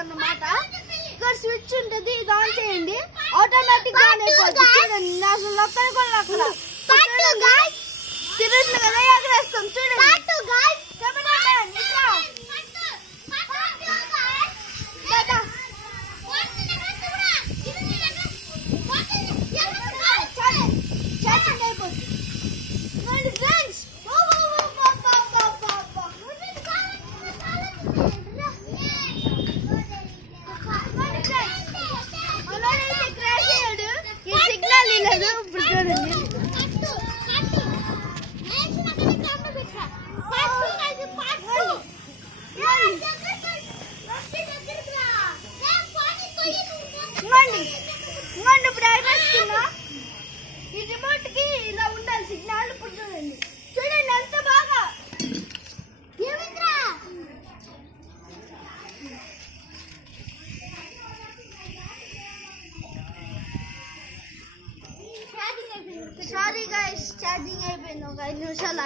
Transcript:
అన్నమాట. ఇక్కడ స్విచ్ ఉంటుంది, ఇది ఆన్ చేయండి ఆటోమేటిక్ గా ఆన్ అయిపోతుంది. చూడండి అసలు లొక్కని కూడా లొక్కల తిరుగుతుంది కదా, ఎగరేస్తాం చూడండి. ఈ రిమోట్ కి ఇలా ఉండాలి సిగ్నల్. ఇప్పుడు చూడండి చూడండి ఎంత బాగా సారీ గైస్, ఛార్జింగ్ అయిపోయింది. ఒక 5 నిమిషాలు